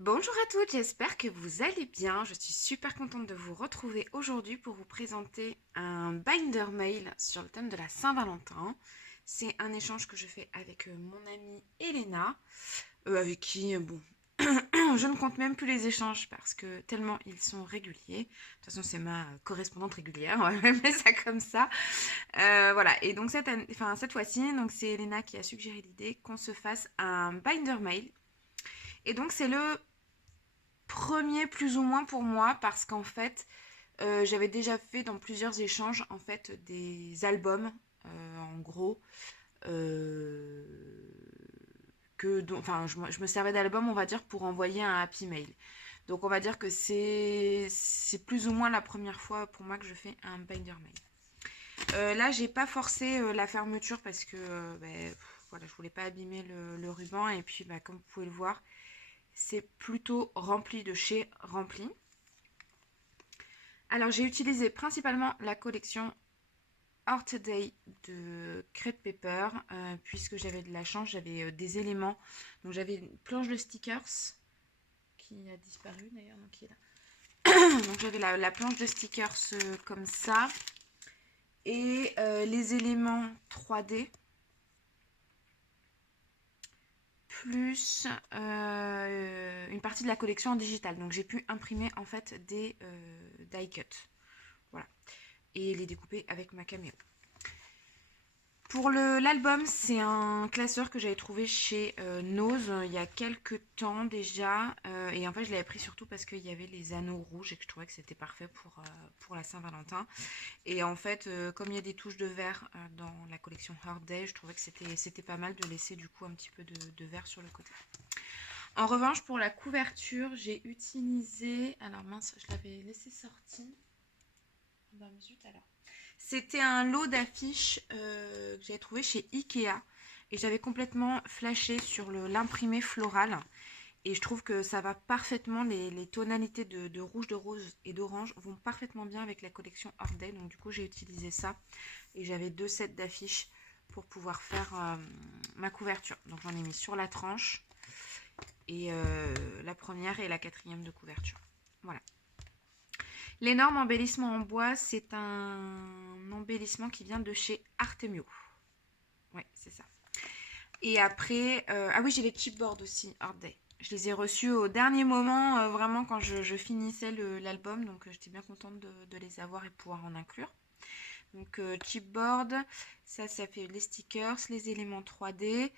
Bonjour à toutes, j'espère que vous allez bien. Je suis super contente de vous retrouver aujourd'hui pour vous présenter un binder mail sur le thème de la Saint-Valentin. C'est un échange que je fais avec mon amie Elena, avec qui, bon, je ne compte même plus les échanges parce que tellement ils sont réguliers. De toute façon, c'est ma correspondante régulière, on va appeler ça comme ça. Voilà, et donc cette fois-ci, donc c'est Elena qui a suggéré l'idée qu'on se fasse un binder mail. Et donc c'est le premier plus ou moins pour moi parce qu'en fait j'avais déjà fait dans plusieurs échanges en fait des albums en gros euh, enfin je me servais d'albums on va dire pour envoyer un happy mail. Donc on va dire que c'est plus ou moins la première fois pour moi que je fais un binder mail. Là j'ai pas forcé la fermeture parce que voilà, je voulais pas abîmer le ruban et puis comme vous pouvez le voir c'est plutôt rempli de chez Rempli. Alors j'ai utilisé principalement la collection Art Day de Crêpe Paper puisque j'avais de la chance, j'avais des éléments. Donc j'avais une planche de stickers qui a disparu d'ailleurs, donc qui est là. Donc j'avais la planche de stickers comme ça et les éléments 3D plus une partie de la collection en digital. Donc j'ai pu imprimer en fait des die cut. Voilà. Et les découper avec ma caméra. Pour l'album, c'est un classeur que j'avais trouvé chez Nose il y a quelques temps déjà. Et en fait, je l'avais pris surtout parce qu'il y avait les anneaux rouges et que je trouvais que c'était parfait pour la Saint-Valentin. Et en fait, comme il y a des touches de vert dans la collection Hard Day, je trouvais que c'était pas mal de laisser du coup un petit peu de vert sur le côté. En revanche, pour la couverture, j'ai utilisé... Alors mince, je l'avais laissé sorti. Bah, zut alors. C'était un lot d'affiches que j'avais trouvé chez Ikea. Et j'avais complètement flashé sur l'imprimé floral. Et je trouve que ça va parfaitement, les tonalités de rouge, de rose et d'orange vont parfaitement bien avec la collection Art Day. Donc du coup j'ai utilisé ça. Et j'avais 2 sets d'affiches pour pouvoir faire ma couverture. Donc j'en ai mis sur la tranche. Et la première et la quatrième de couverture. Voilà. L'énorme embellissement en bois, c'est un embellissement qui vient de chez Artemio. Ouais, c'est ça. Et après, ah oui, j'ai les chipboards aussi, Art Day. Je les ai reçus au dernier moment, vraiment quand je finissais l'album. Donc j'étais bien contente de les avoir et pouvoir en inclure. Donc chipboard, ça fait les stickers, les éléments 3D.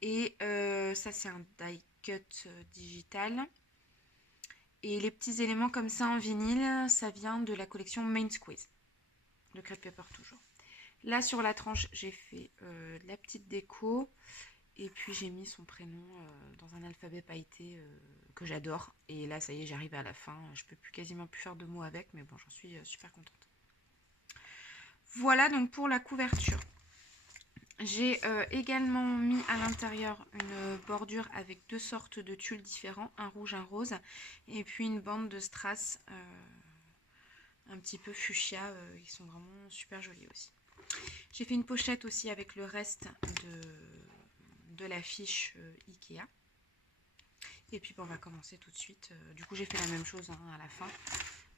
Et ça c'est un die cut digital. Et les petits éléments comme ça en vinyle, ça vient de la collection Main Squeeze, de Crêpe Paper toujours. Là sur la tranche, j'ai fait la petite déco et puis j'ai mis son prénom dans un alphabet pailleté que j'adore. Et là, ça y est, j'arrive à la fin. Je peux quasiment plus faire de mots avec, mais bon, j'en suis super contente. Voilà donc pour la couverture. J'ai également mis à l'intérieur une bordure avec 2 sortes de tulles différents, un rouge, un rose, et puis une bande de strass un petit peu fuchsia, ils sont vraiment super jolis aussi. J'ai fait une pochette aussi avec le reste de l'affiche Ikea. Et puis on va commencer tout de suite. Du coup j'ai fait la même chose à la fin,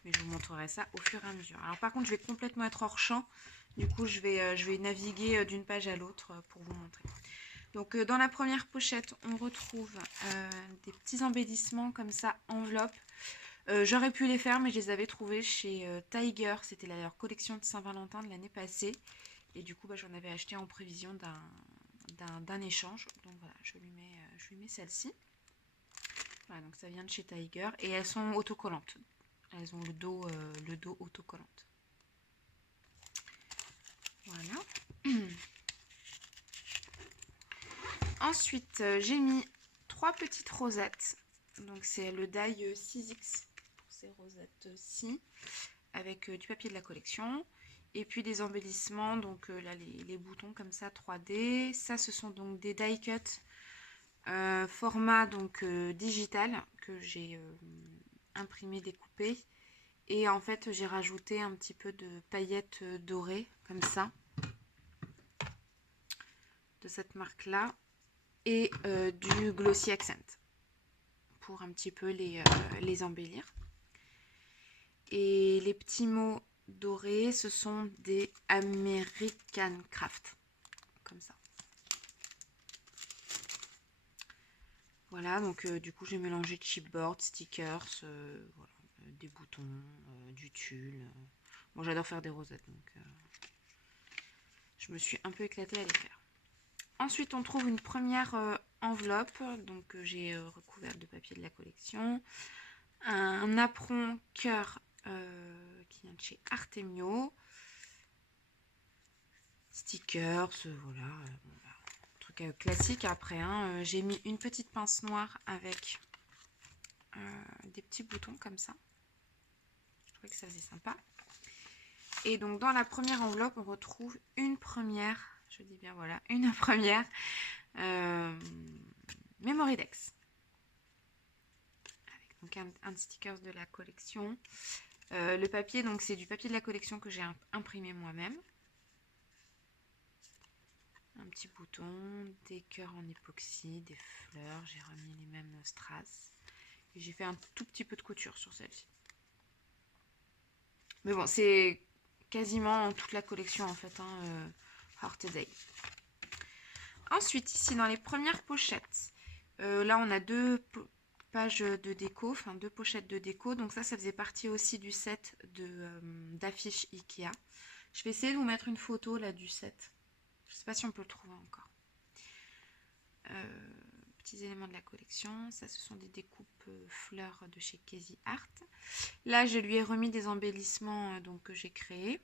mais je vous montrerai ça au fur et à mesure. Alors par contre je vais complètement être hors champ, du coup je vais naviguer d'une page à l'autre pour vous montrer. Donc dans la première pochette on retrouve des petits embellissements comme ça, enveloppes. J'aurais pu les faire mais je les avais trouvés chez Tiger, c'était leur collection de Saint-Valentin de l'année passée. Et du coup j'en avais acheté en prévision d'un échange. Donc voilà, je lui mets celle-ci. Voilà, donc ça vient de chez Tiger et elles sont autocollantes. Elles ont le dos autocollante. Voilà. Ensuite, j'ai mis 3 petites rosettes. Donc c'est le die 6X pour ces rosettes-ci, avec du papier de la collection. Et puis des embellissements, donc là les boutons comme ça 3D. Ça ce sont donc des die cut format donc digital que j'ai imprimé, découpé. Et en fait j'ai rajouté un petit peu de paillettes dorées comme ça, de cette marque là, et du glossy accent pour un petit peu les embellir. Et les petits mots dorés, ce sont des American Craft, comme ça. Voilà, donc du coup j'ai mélangé chipboard, stickers, voilà, des boutons, du tulle. Bon, j'adore faire des rosettes, donc je me suis un peu éclatée à les faire. Ensuite, on trouve une première enveloppe, donc j'ai recouvert de papier de la collection. Un apron cœur qui vient de chez Artemio. Stickers, voilà. Bon, bah, truc classique après. Hein, j'ai mis une petite pince noire avec des petits boutons comme ça. Je trouvais que ça faisait sympa. Et donc dans la première enveloppe, on retrouve une première, je dis bien voilà, une première Memory Dex. Avec donc un sticker de la collection. Le papier, donc c'est du papier de la collection que j'ai imprimé moi-même. Un petit bouton, des cœurs en époxy, des fleurs, j'ai remis les mêmes strass. Et j'ai fait un tout petit peu de couture sur celle-ci. Mais bon, c'est quasiment toute la collection en fait, hein, Heart Day. Ensuite, ici dans les premières pochettes, là on a deux pages de déco, enfin deux pochettes de déco. Donc ça faisait partie aussi du set d'affiches Ikea. Je vais essayer de vous mettre une photo là du set. Je ne sais pas si on peut le trouver encore. Petits éléments de la collection. Ça, ce sont des découpes fleurs de chez Casey Art. Là, je lui ai remis des embellissements donc, que j'ai créés.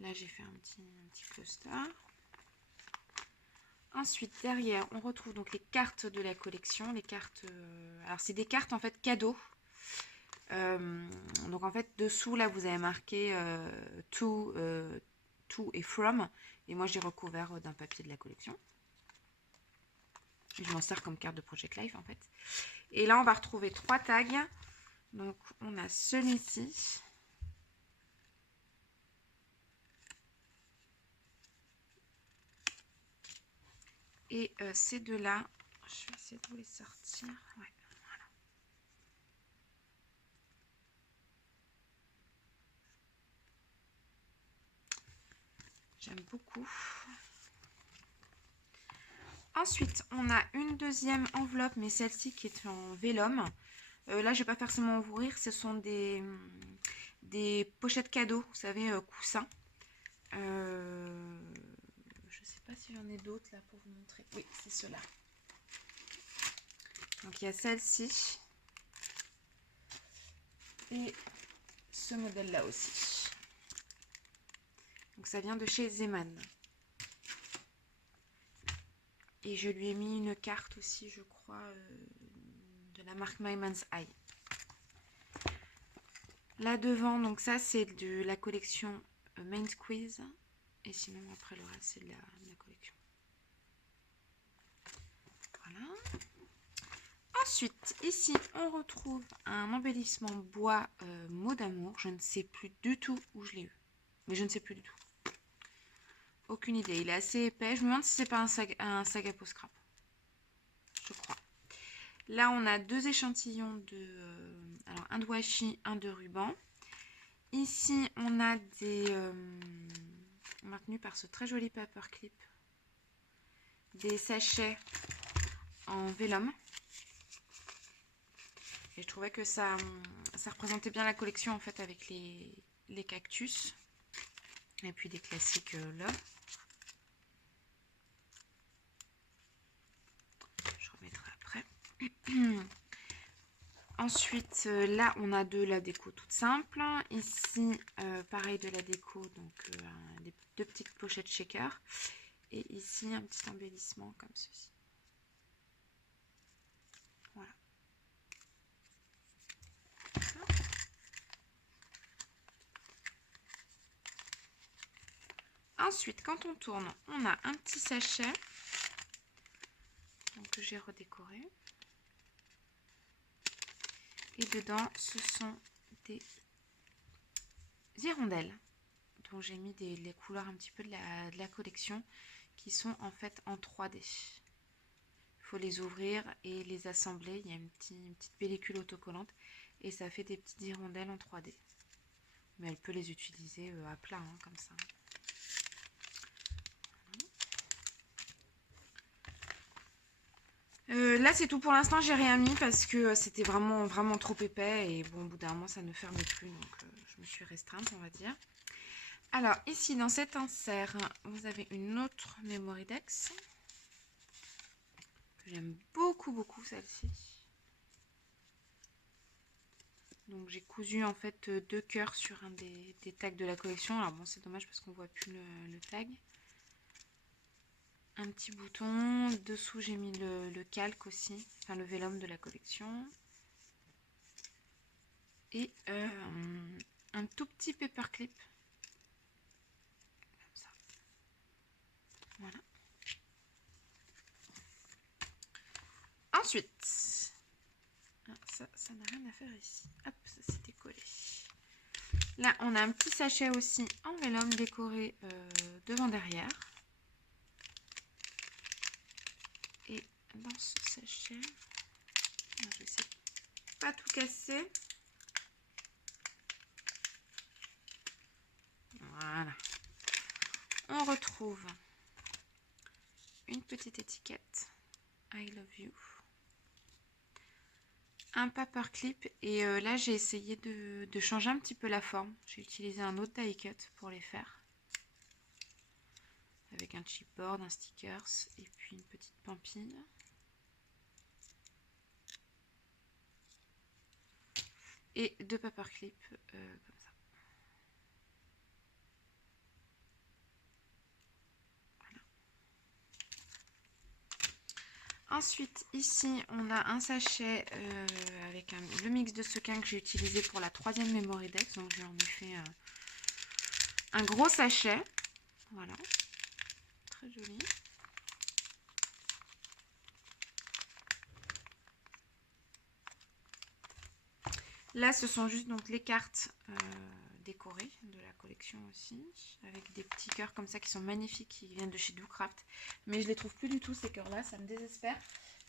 Là, j'ai fait un petit cluster. Ensuite, derrière, on retrouve donc les cartes de la collection. Les cartes, alors, c'est des cartes en fait cadeaux. Donc, en fait, dessous, là, vous avez marqué to et from. Et moi, j'ai recouvert d'un papier de la collection. Je m'en sers comme carte de Project Life en fait. Et là, on va retrouver 3 tags. Donc, on a celui-ci. Et ces deux-là, je vais essayer de vous les sortir. Ouais, voilà. J'aime beaucoup. Ensuite, on a une deuxième enveloppe, mais celle-ci qui est en vélum. Là, je ne vais pas forcément ouvrir. Ce sont des pochettes cadeaux, vous savez, coussins. Je ne sais pas si j'en ai d'autres là pour vous montrer. Oui, c'est ceux-là. Donc, il y a celle-ci. Et ce modèle-là aussi. Donc, ça vient de chez Zeman. Et je lui ai mis une carte aussi, je crois, de la marque My Man's Eye. Là devant, donc ça c'est de la collection Main Squeeze. Et sinon après le reste c'est de la collection. Voilà. Ensuite, ici on retrouve un embellissement bois mot d'amour. Je ne sais plus du tout où je l'ai eu. Mais je ne sais plus du tout. Aucune idée. Il est assez épais. Je me demande si c'est pas un saga scrap. Je crois. Là, on a deux échantillons alors un de washi, un de ruban. Ici, on a des maintenus par ce très joli paperclip, des sachets en vélum. Et je trouvais que ça représentait bien la collection en fait avec les cactus. Et puis des classiques là. Je remettrai après. Ensuite, là, on a de la déco toute simple. Ici, pareil de la déco, donc deux petites pochettes shaker. Et ici, un petit embellissement comme ceci. Voilà. Ensuite, quand on tourne, on a un petit sachet donc, que j'ai redécoré. Et dedans, ce sont des hirondelles. Donc j'ai mis les couleurs un petit peu de la collection qui sont en fait en 3D. faut les ouvrir et les assembler. Il y a une petite pellicule autocollante et ça fait des petites hirondelles en 3D. Mais elle peut les utiliser à plat, hein, comme ça. Là c'est tout pour l'instant, j'ai rien mis parce que c'était vraiment trop épais et bon, au bout d'un moment ça ne ferme plus, donc je me suis restreinte, on va dire. Alors ici dans cet insert, vous avez une autre Memorydex que j'aime beaucoup celle-ci. Donc j'ai cousu en fait 2 cœurs sur un des tags de la collection. Alors bon, c'est dommage parce qu'on voit plus le tag. Un petit bouton, dessous j'ai mis le calque aussi, enfin le vélum de la collection. Et un tout petit paperclip. Comme ça. Voilà. Ensuite, ça n'a rien à faire ici. Hop, ça s'était collé. Là, on a un petit sachet aussi en vélum décoré devant-derrière. Et dans ce sachet, je vais essayer de pas tout casser. Voilà. On retrouve une petite étiquette. I love you. Un paperclip et là j'ai essayé de changer un petit peu la forme. J'ai utilisé un autre die cut pour les faire. Avec un chipboard, un stickers et puis une petite pampille. Et 2 paperclips comme ça. Voilà. Ensuite, ici, on a un sachet avec le mix de sequins que j'ai utilisé pour la 3e Memorydex. Donc, j'en ai fait un gros sachet. Voilà. Très joli. Là, ce sont juste donc les cartes décorées de la collection aussi, avec des petits cœurs comme ça qui sont magnifiques, qui viennent de chez Doocraft. Mais je les trouve plus du tout ces cœurs-là, ça me désespère,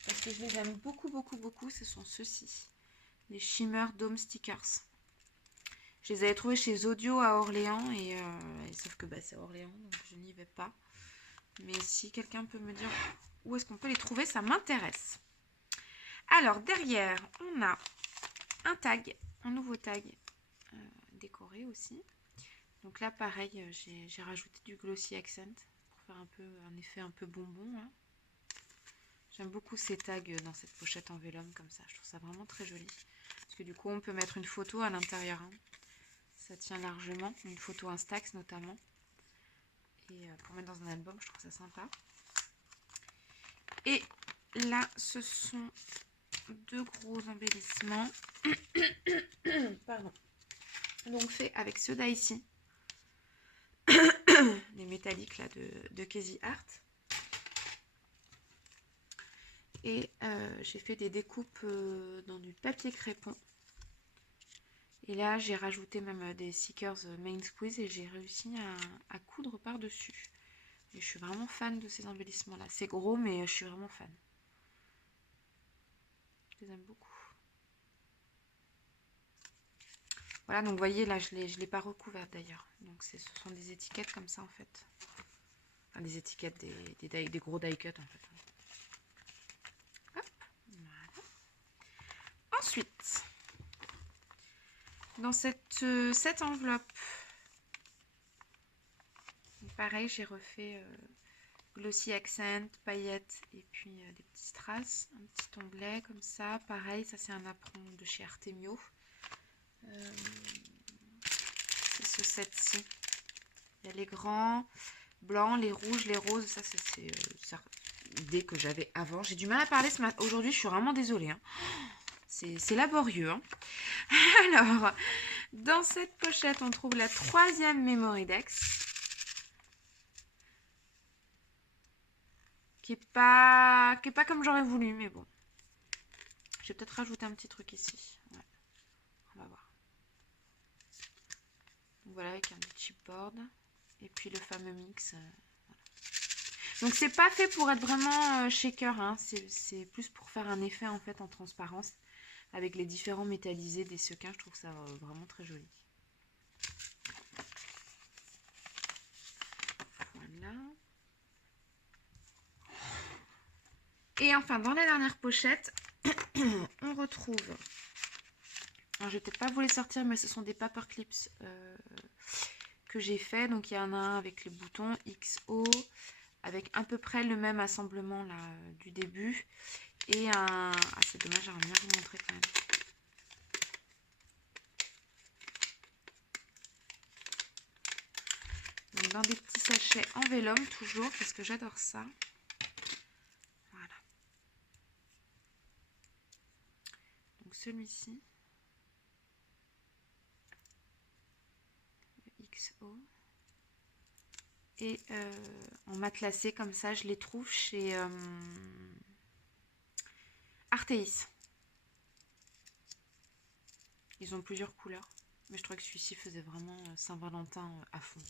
parce que je les aime beaucoup. Ce sont ceux-ci, les Shimmer Dome Stickers. Je les avais trouvés chez Zodio à Orléans, et sauf que c'est Orléans, donc je n'y vais pas. Mais si quelqu'un peut me dire où est-ce qu'on peut les trouver, ça m'intéresse. Alors, derrière, on a un tag, un nouveau tag décoré aussi. Donc là, pareil, j'ai rajouté du glossy accent pour faire un effet un peu bonbon. J'aime beaucoup ces tags dans cette pochette en vélum comme ça. Je trouve ça vraiment très joli. Parce que du coup, on peut mettre une photo à l'intérieur. Hein. Ça tient largement. Une photo Instax notamment. Et pour mettre dans un album, je trouve ça sympa. Et là, ce sont 2 gros embellissements. Pardon. Donc fait avec ceux-là ici. Les métalliques là de Casey Art. Et j'ai fait des découpes dans du papier crépon. Et là, j'ai rajouté même des stickers main squeeze et j'ai réussi à coudre par-dessus. Et je suis vraiment fan de ces embellissements-là. C'est gros, mais je suis vraiment fan. Je les aime beaucoup. Voilà, donc vous voyez, là, je l'ai pas recouverte d'ailleurs. Donc ce sont des étiquettes comme ça, en fait. Enfin, des étiquettes, des gros die cut, en fait. Hop, voilà. Ensuite, dans cette enveloppe, pareil, j'ai refait glossy accent, paillettes et puis des petits strass. Un petit onglet comme ça. Pareil, ça c'est un apron de chez Artemio. C'est ce set-ci. Il y a les grands, blancs, les rouges, les roses. Ça, c'est l'idée que j'avais avant. J'ai du mal à parler aujourd'hui, je suis vraiment désolée. Hein. C'est laborieux. Hein. Alors, dans cette pochette, on trouve la 3e Memorydex. Qui est pas comme j'aurais voulu, mais bon. Je vais peut-être rajouter un petit truc ici. Ouais. On va voir. Donc voilà, avec un petit chipboard. Et puis le fameux mix. Voilà. Donc c'est pas fait pour être vraiment shaker, hein. C'est plus pour faire un effet en fait en transparence avec les différents métallisés des sequins. Je trouve ça vraiment très joli. Voilà. Et enfin dans la dernière pochette, on retrouve... Alors, je vais peut-être pas vous les sortir, mais ce sont des paper clips que j'ai fait. Donc il y en a un avec les boutons XO, avec à peu près le même assemblement là du début. Et un... Ah c'est dommage, j'aurais bien vous montrer quand même. Donc dans des petits sachets en vélum toujours, parce que j'adore ça. Voilà. Donc celui-ci. XO. Et en matelassé comme ça, je les trouve chez Arteis. Ils ont plusieurs couleurs. Mais je trouvais que celui-ci faisait vraiment Saint-Valentin à fond.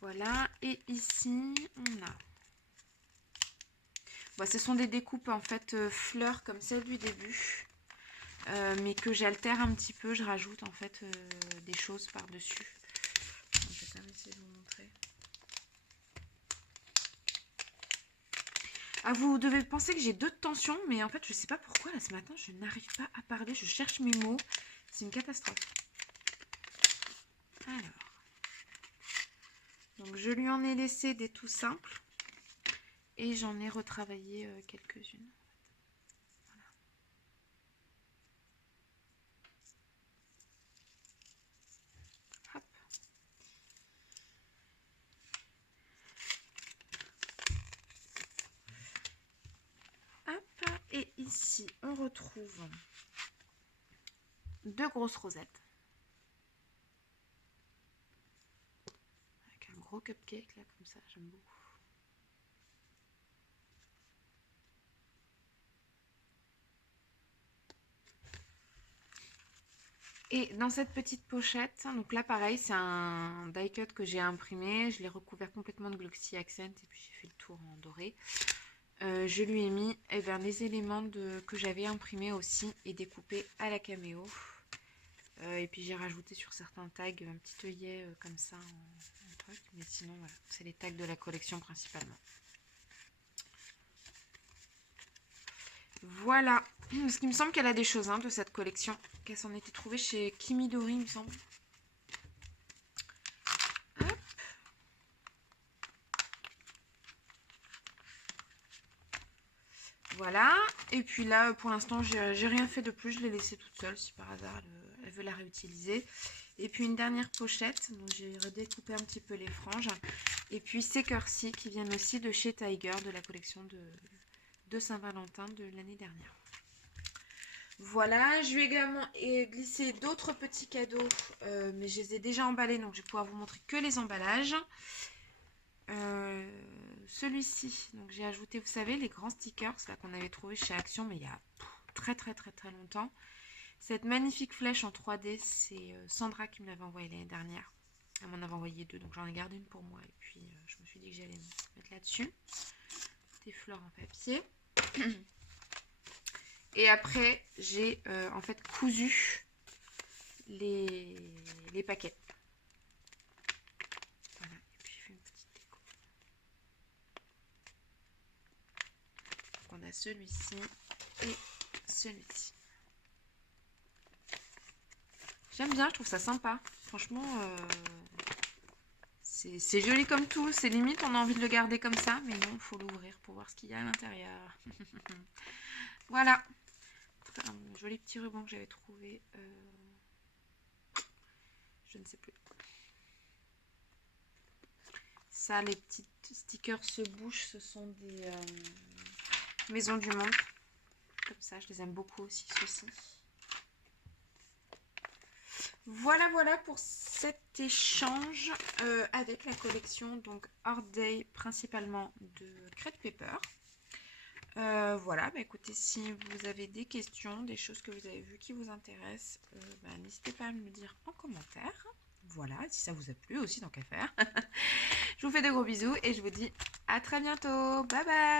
Voilà. Et ici, on a... Bon, ce sont des découpes en fait fleurs comme celle du début. Mais que j'altère un petit peu. Je rajoute en fait des choses par-dessus. Je vais quand même essayer de vous montrer. Ah, vous devez penser que j'ai 2 tensions, mais en fait, je sais pas pourquoi, là, ce matin, je n'arrive pas à parler. Je cherche mes mots. C'est une catastrophe. Alors. Donc, je lui en ai laissé des tout simples. Et j'en ai retravaillé quelques-unes. Voilà. Hop. Hop. Et ici, on retrouve 2 grosses rosettes. Avec un gros cupcake, là, comme ça, j'aime beaucoup. Et dans cette petite pochette, donc là pareil, c'est un die cut que j'ai imprimé. Je l'ai recouvert complètement de Glossy Accent et puis j'ai fait le tour en doré. Je lui ai mis les éléments que j'avais imprimés aussi et découpés à la caméo. Et puis j'ai rajouté sur certains tags un petit œillet comme ça en truc. Mais sinon voilà, c'est les tags de la collection principalement. Voilà, parce qu'il me semble qu'elle a des choses de cette collection, qu'elle s'en était trouvée chez Kimidori, il me semble. Hop. Voilà, et puis là pour l'instant j'ai rien fait de plus, je l'ai laissée toute seule si par hasard elle veut la réutiliser. Et puis une dernière pochette, donc j'ai redécoupé un petit peu les franges. Et puis ces cœurs-ci qui viennent aussi de chez Tiger, de la collection de Saint-Valentin de l'année dernière. Voilà, je lui ai également glissé d'autres petits cadeaux, mais je les ai déjà emballés, donc je vais pouvoir vous montrer que les emballages. Celui-ci, donc j'ai ajouté, vous savez, les grands stickers là qu'on avait trouvé chez Action, mais il y a très longtemps. Cette magnifique flèche en 3D, c'est Sandra qui me l'avait envoyée l'année dernière. Elle m'en avait envoyé 2, donc j'en ai gardé une pour moi. Et puis je me suis dit que j'allais mettre là-dessus. Des fleurs en papier. Et après, j'ai en fait cousu les paquets. Voilà, et puis j'ai fait une petite déco. Donc on a celui-ci et celui-ci. J'aime bien, je trouve ça sympa. Franchement, c'est joli comme tout. C'est limite, on a envie de le garder comme ça. Mais non, il faut l'ouvrir pour voir ce qu'il y a à l'intérieur. Voilà. Un joli petit ruban que j'avais trouvé. Je ne sais plus. Ça, les petits stickers se bouchent. Ce sont des maisons du monde. Comme ça, je les aime beaucoup aussi, ceux-ci. Voilà pour cet échange avec la collection donc Art Day principalement de Crate Paper. Voilà, écoutez, si vous avez des questions, des choses que vous avez vues qui vous intéressent, n'hésitez pas à me le dire en commentaire. Voilà, si ça vous a plu aussi, tant qu'à faire. Je vous fais de gros bisous et je vous dis à très bientôt. Bye bye.